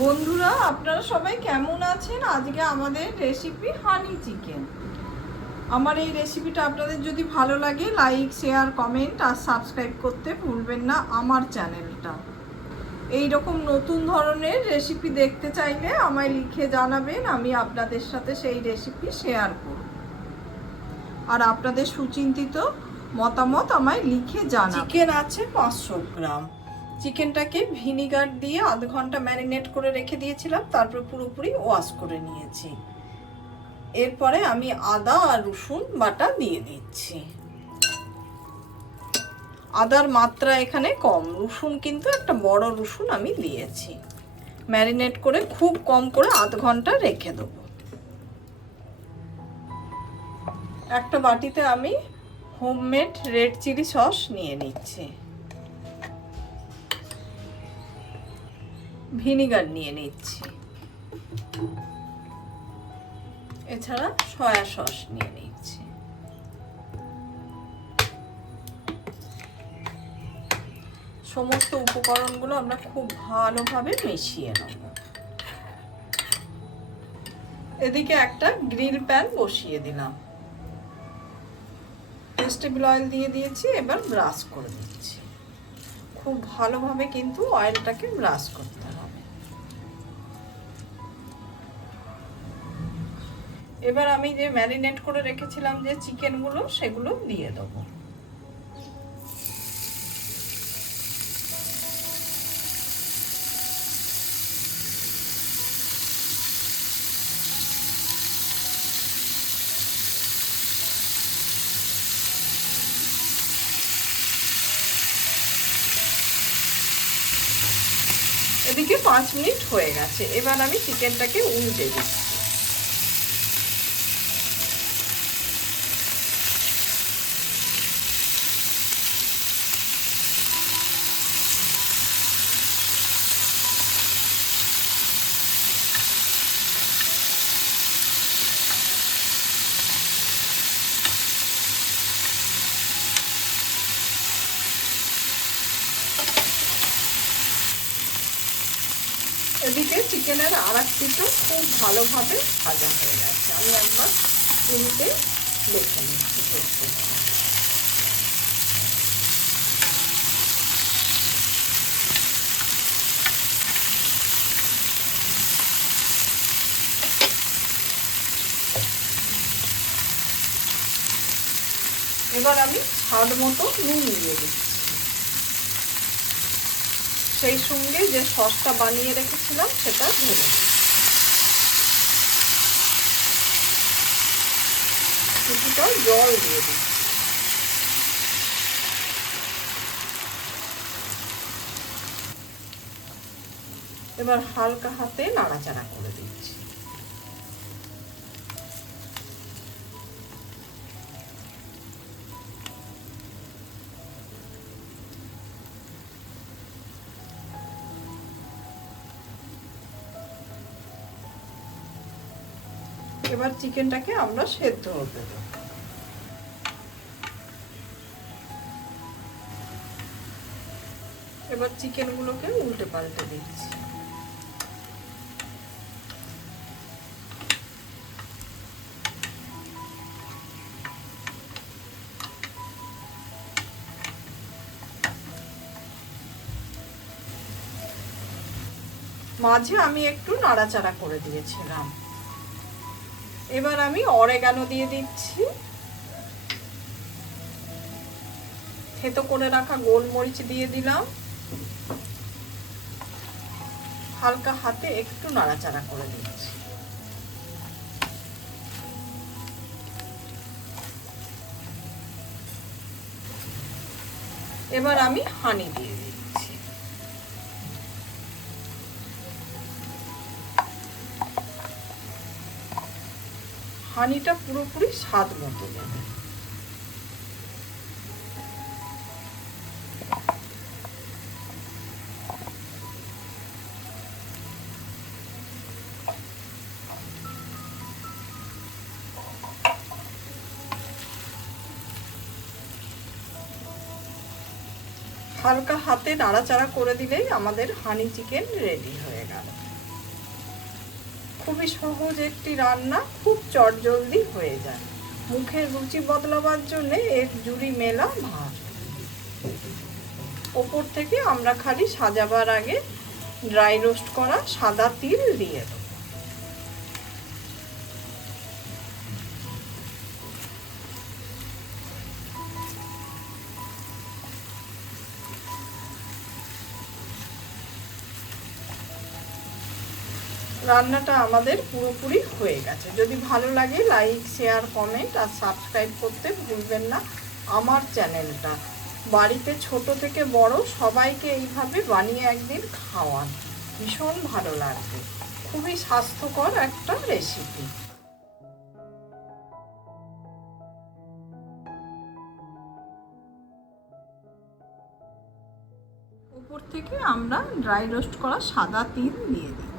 বন্ধুরা, আপনারা সবাই কেমন আছেন? আজকে আমাদের রেসিপি হানি চিকেন। আমার এই রেসিপিটা আপনাদের যদি ভালো লাগে, লাইক, শেয়ার, কমেন্ট আর সাবস্ক্রাইব করতে ভুলবেন না আমার চ্যানেলটা। এই রকম নতুন ধরনের রেসিপি দেখতে চাইলে আমায় লিখে জানাবেন, আমি আপনাদের সাথে সেই রেসিপি শেয়ার করব। আর আপনাদের সুচিন্তিত মতামত আমায় লিখে জানাবেন। চিকেন আছে 500 গ্রাম। চিকেনটাকে ভিনিগার দিয়ে আধ ঘন্টা ম্যারিনেট করে রেখে দিয়েছিলাম, তারপর পুরোপুরি ওয়াশ করে নিয়েছি। এরপরে আমি আদা আর রসুন বাটা দিয়ে দিচ্ছি। আদার মাত্রা এখানে কম, রসুন কিন্তু একটা বড় রসুন আমি দিয়েছি। ম্যারিনেট করে খুব কম করে আধ ঘন্টা রেখে দেবো। একটা বাটিতে আমি হোমমেড রেড চিলি সস নিয়ে নিচ্ছি, ভিনিগার নিয়ে নিচ্ছি, এছাড়া সয়া সস নিয়ে নিচ্ছি। সমস্ত উপকরণগুলো আমরা খুব ভালোভাবে মিশিয়ে নেব। এদিকে একটা গ্রিল প্যান বসিয়ে দিলাম, ভেজিটেবল অয়েল দিয়ে দিয়েছি। এবার ব্রাশ করে দিচ্ছি। খুব ভালোভাবে কিন্তু অয়েলটাকে ব্রাশ করতে হবে। এবার আমি যে ম্যারিনেট করে রেখেছিলাম যে চিকেনগুলো, সেগুলো দিয়ে দেবো। এদিকে 5 মিনিট হয়ে গেছে। এবার আমি চিকেনটাকে উল্টে দিচ্ছি। এদিকে চিকেনের আর এক পিঠও খুব ভালোভাবে ভাজা হয়ে গেছে। আমি একবার উল্টে দেখে নিচ্ছি করতে। এবার আমি স্বাদ মতো নুন দিয়ে দিচ্ছি। সেই সঙ্গে যে সসটা বানিয়ে রেখেছিলাম সেটা ঢেলে দিচ্ছি। কিছুটা জল দিয়ে দিচ্ছি। এবার হালকা হাতে নাড়াচাড়া করে দিচ্ছি। এবার চিকেনটাকে আমরা সেদ্ধ হতে দেব। এবার চিকেনগুলোকে উল্টে পাল্টে দিচ্ছি। মাঝে আমি একটু নাড়াচাড়া করে দিয়েছিলাম। এবার আমি অরেগানো দিয়ে দিচ্ছি, থেতো করে রাখা গোলমরিচ দিয়ে দিলাম। হালকা হাতে একটু নাড়াচাড়া করে দিচ্ছি। এবার আমি হানি দিয়ে দিচ্ছি। হানিটা পুরোপুরি স্বাদ মতো দেবে। হালকা হাতে নাড়াচাড়া করে দিলেই আমাদের হানি চিকেন রেডি হয়ে গেল। খুবই সহজ একটি রান্না, খুব চটজলদি হয়ে যায়। মুখের রুচি বদলাবার জন্যে এক জুড়ি মেলা ভাত। ওপর থেকে আমরা খালি সাজাবার আগে ড্রাই রোস্ট করা সাদা তিল দিয়ে দেবো। রান্নাটা আমাদের পুরোপুরি হয়ে গেছে। যদি ভালো লাগে লাইক, শেয়ার, কমেন্ট আর সাবস্ক্রাইব করতে ভুলবেন না আমার চ্যানেলটা। বাড়িতে ছোট থেকে বড় সবাইকে এইভাবে বানিয়ে একদিন খাওয়ান, ভীষণ ভালো লাগবে। খুবই স্বাস্থ্যকর একটা রেসিপি। উপর থেকে আমরা ড্রাই রোস্ট করা সাদা তিল দিয়ে দিই।